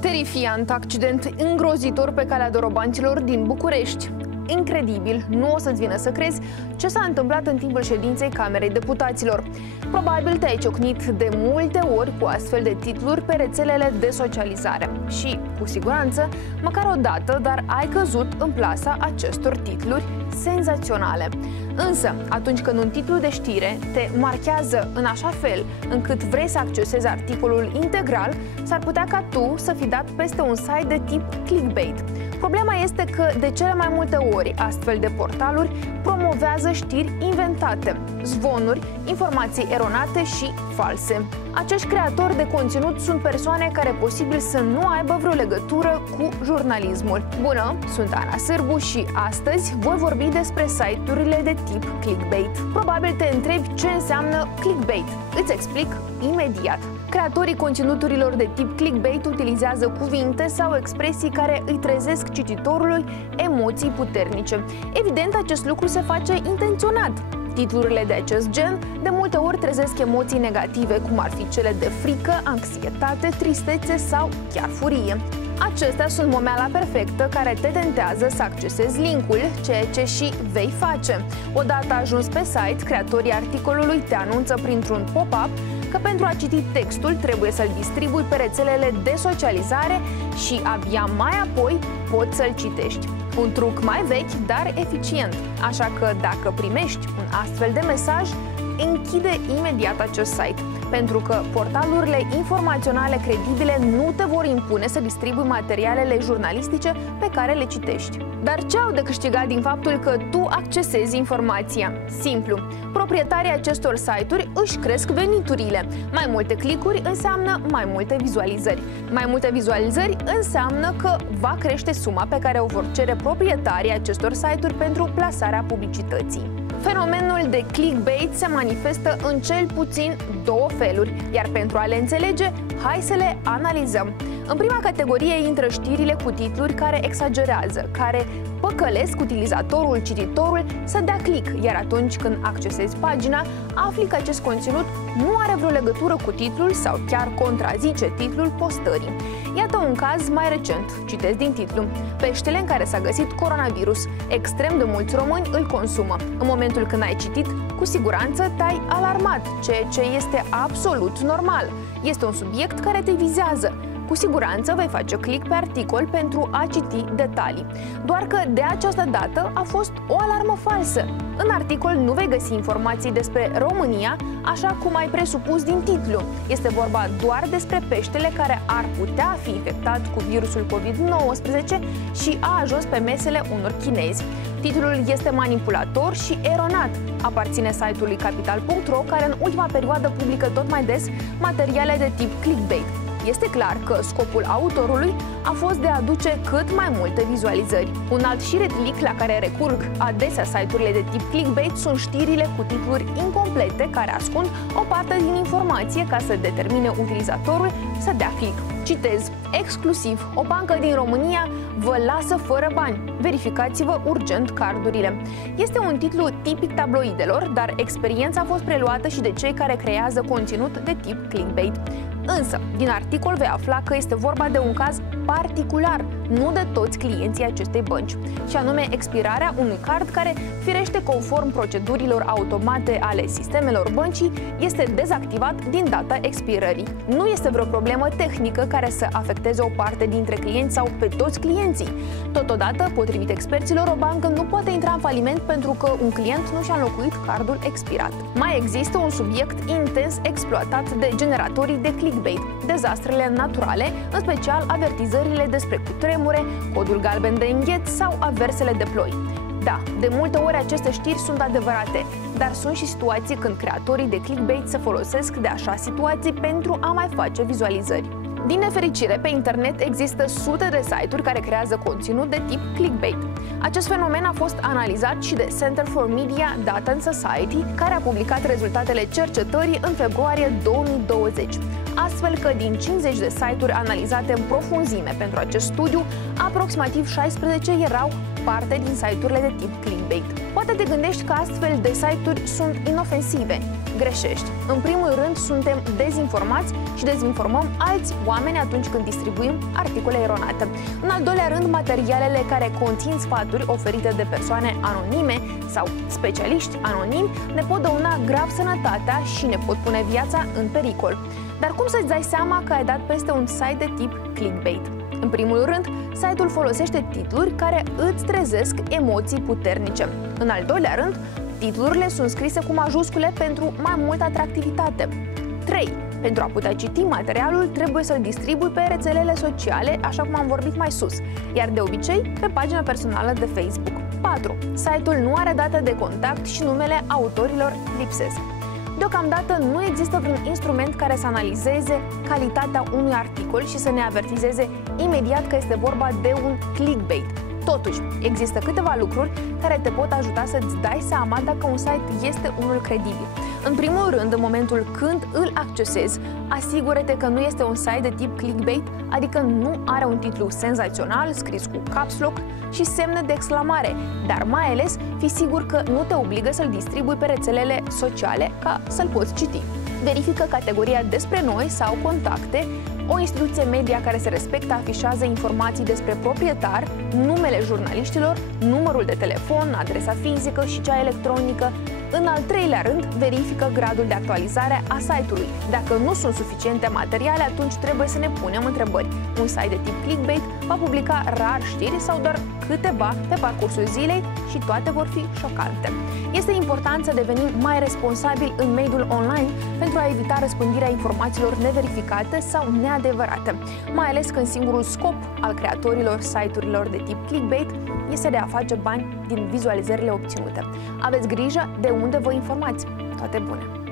Terifiant accident îngrozitor pe calea dorobanților din București. Incredibil, nu o să-ți vină să crezi ce s-a întâmplat în timpul ședinței Camerei Deputaților. Probabil te-ai ciocnit de multe ori cu astfel de titluri pe rețelele de socializare. Și, cu siguranță, măcar o dată, dar ai căzut în plasa acestor titluri senzaționale. Însă, atunci când un titlu de știre te marchează în așa fel încât vrei să accesezi articolul integral, s-ar putea ca tu să fi dat peste un site de tip clickbait. Problema este că de cele mai multe ori astfel de portaluri promovează știri inventate, zvonuri, informații eronate și false. Acești creatori de conținut sunt persoane care posibil să nu aibă vreo legătură cu jurnalismul. Bună, sunt Ana Sârbu și astăzi voi vorbi despre site-urile de tip clickbait. Probabil te întrebi ce înseamnă clickbait. Îți explic imediat. Creatorii conținuturilor de tip clickbait utilizează cuvinte sau expresii care îi trezesc cititorului emoții puternice. Evident, acest lucru se face intenționat. Titlurile de acest gen de multe ori trezesc emoții negative, cum ar fi cele de frică, anxietate, tristețe sau chiar furie. Acestea sunt momeala perfectă care te tentează să accesezi linkul, ceea ce și vei face. Odată ajuns pe site, creatorii articolului te anunță printr-un pop-up că pentru a citi textul trebuie să-l distribui pe rețelele de socializare și abia mai apoi poți să-l citești. Un truc mai vechi, dar eficient. Așa că dacă primești un astfel de mesaj, închide imediat acest site, pentru că portalurile informaționale credibile nu te vor impune să distribui materialele jurnalistice pe care le citești. Dar ce au de câștigat din faptul că tu accesezi informația? Simplu. Proprietarii acestor site-uri își cresc veniturile. Mai multe clicuri înseamnă mai multe vizualizări. Mai multe vizualizări înseamnă că va crește suma pe care o vor cere proprietarii acestor site-uri pentru plasarea publicității. Fenomenul de clickbait se manifestă în cel puțin două feluri, iar pentru a le înțelege, hai să le analizăm. În prima categorie intră știrile cu titluri care exagerează, care păcălesc utilizatorul, cititorul să dea click, iar atunci când accesezi pagina, afli că acest conținut nu are vreo legătură cu titlul sau chiar contrazice titlul postării. Iată un caz mai recent, citesc din titlu. Peștele în care s-a găsit coronavirus. Extrem de mulți români îl consumă. În momentul când ai citit, cu siguranță te-ai alarmat, ceea ce este absolut normal. Este un subiect care te vizează. Cu siguranță vei face click pe articol pentru a citi detalii. Doar că de această dată a fost o alarmă falsă. În articol nu vei găsi informații despre România, așa cum ai presupus din titlu. Este vorba doar despre peștele care ar putea fi infectat cu virusul COVID-19 și a ajuns pe mesele unor chinezi. Titlul este manipulator și eronat. Aparține site-ului capital.ro, care în ultima perioadă publică tot mai des materiale de tip clickbait. Este clar că scopul autorului a fost de a aduce cât mai multe vizualizări. Un alt șiretlic la care recurg adesea site-urile de tip clickbait sunt știrile cu titluri incomplete care ascund o parte din informație ca să determine utilizatorul să dea click. Citez: exclusiv, o bancă din România vă lasă fără bani. Verificați-vă urgent cardurile. Este un titlu tipic tabloidelor, dar experiența a fost preluată și de cei care creează conținut de tip clickbait. Însă, din articol vei afla că este vorba de un caz particular, nu de toți clienții acestei bănci, și anume expirarea unui card care, firește conform procedurilor automate ale sistemelor băncii, este dezactivat din data expirării. Nu este vreo problemă tehnică care să afecteze o parte dintre clienți sau pe toți clienții. Totodată, potrivit experților, o bancă nu poate intra în faliment pentru că un client nu și-a înlocuit cardul expirat. Mai există un subiect intens exploatat de generatorii de clickbait: dezastrele naturale, în special avertizările despre cutremure, codul galben de îngheț sau aversele de ploi. Da, de multe ori aceste știri sunt adevărate, dar sunt și situații când creatorii de clickbait se folosesc de așa situații pentru a mai face vizualizări. Din nefericire, pe internet există sute de site-uri care creează conținut de tip clickbait. Acest fenomen a fost analizat și de Center for Media Data and Society, care a publicat rezultatele cercetării în februarie 2020. Astfel că din 50 de site-uri analizate în profunzime pentru acest studiu, aproximativ 16 erau parte din site-urile de tip clickbait. Poate te gândești că astfel de site-uri sunt inofensive. greșești. În primul rând, suntem dezinformați și dezinformăm alți oameni atunci când distribuim articole eronate. În al doilea rând, materialele care conțin sfaturi oferite de persoane anonime sau specialiști anonimi ne pot dăuna grav sănătatea și ne pot pune viața în pericol. Dar cum să-ți dai seama că ai dat peste un site de tip clickbait? În primul rând, site-ul folosește titluri care îți trezesc emoții puternice. În al doilea rând, titlurile sunt scrise cu majuscule pentru mai multă atractivitate. 3. Pentru a putea citi materialul, trebuie să-l distribui pe rețelele sociale, așa cum am vorbit mai sus, iar de obicei pe pagina personală de Facebook. 4. Site-ul nu are date de contact și numele autorilor lipsesc. Deocamdată nu există vreun instrument care să analizeze calitatea unui articol și să ne avertizeze imediat că este vorba de un clickbait. Totuși, există câteva lucruri care te pot ajuta să-ți dai seama dacă un site este unul credibil. În primul rând, în momentul când îl accesezi, asigură-te că nu este un site de tip clickbait, adică nu are un titlu senzațional, scris cu caps lock și semne de exclamare, dar mai ales fii sigur că nu te obligă să-l distribui pe rețelele sociale ca să-l poți citi. Verifică categoria despre noi sau contacte. O instituție media care se respectă afișează informații despre proprietar, numele jurnaliștilor, numărul de telefon, adresa fizică și cea electronică. În al treilea rând, verifică gradul de actualizare a site-ului. Dacă nu sunt suficiente materiale, atunci trebuie să ne punem întrebări. Un site de tip clickbait va publica rar știri sau doar câteva pe parcursul zilei și toate vor fi șocante. Este important să devenim mai responsabili în mediul online pentru a evita răspândirea informațiilor neverificate sau neadevărate, mai ales când singurul scop al creatorilor site-urilor de tip clickbait este de a face bani din vizualizările obținute. Aveți grijă de unde vă informați. Toate bune!